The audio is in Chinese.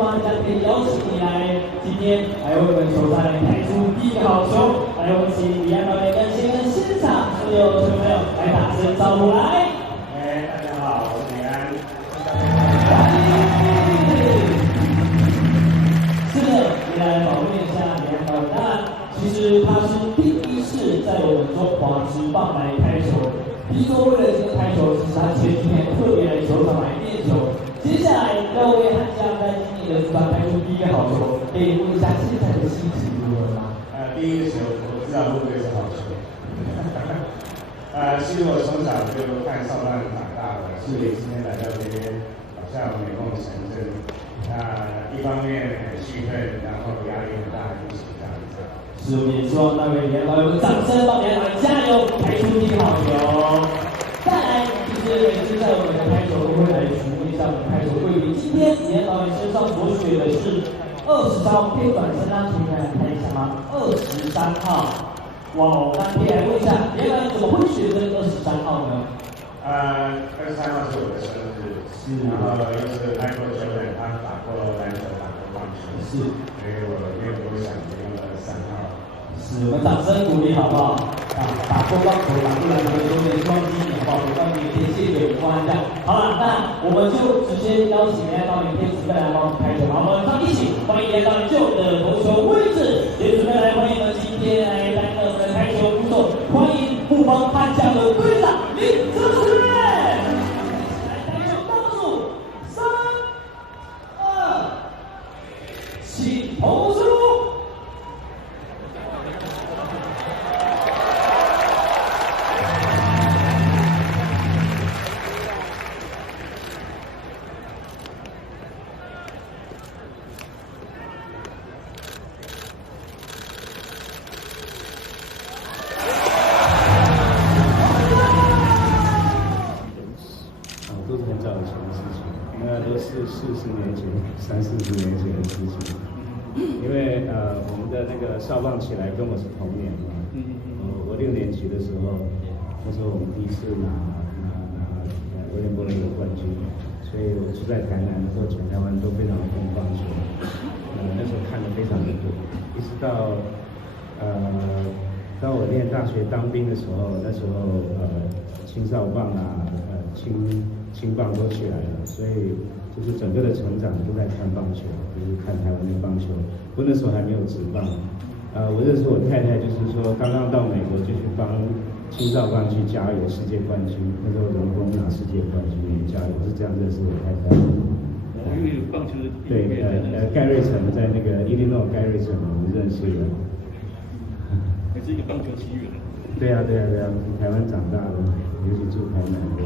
方将可以邀请你来今天来为我们球赛开出第一个好球。来，我们请李安导演跟现场所有球朋友来打声招呼来。大家好，我是李安。是的，也来访问一下李安导演。当然，其实他是第一次在我们中华职棒来开球。B周为了这个开球，其实他前几天特别来球场来练球。接下来要为悍将在今年的职棒开出第一个好球，可以问一下现在的心情如何吗？第一个球我知道会不会是好球。其实我从小就看少棒长大的，所以今天来到这边好像美梦成真。一方面很兴奋，然后压力很大，一起这样子。是，我们也希望那位李安导演的掌声帮李安导演加油，开出第一个好球。再来就是每次在我们的开球都会来询问一下我们开球贵宾。今天李安导演身上所选的是20张，可以转身让球员来看一下吗？23号。哇哦，那可以来问一下，李安导演怎么会选这23号呢？23号是我的生日，然后又是Michael Jordan，他打过篮球，打过棒球，所以我没有多想，就用了3号。是，我们掌声鼓励好不好？打过棒球，打过篮球，有点双击，好不好？有关于天线有关这样。好了，那我们就直接邀请李安导演可以准备来帮我们开球。好，我们放一起欢迎李安导演就的投球位置，也准备来欢迎我们今天来担任我们的开球鼓手，欢迎富邦悍将的队长林哲瑄。来，开球倒数3、2，请投出。都是很早以前的事情，那都是40年前、30-40年前的事情。因为我们的那个少棒起来跟我是同年嘛，我6年级的时候，那时候我们第一次拿威廉波雷的冠军，所以我住在台南的时候，全台湾都非常疯棒球，那时候看的非常的多，一直到我念大学当兵的时候，那时候青少棒青棒都起来了，所以就是整个的成长都在看棒球，就是看台湾的棒球。不过那时候还没有职棒。我认识我太太，就是说刚刚到美国就去帮青少棒去加油世界冠军，那时候荣工拿世界冠军加油，是这样认识我太太。因为棒球的对，盖瑞城在那个伊利诺盖瑞城我们认识的。也是一个棒球奇缘。对啊，台湾长大的，尤其住台南的。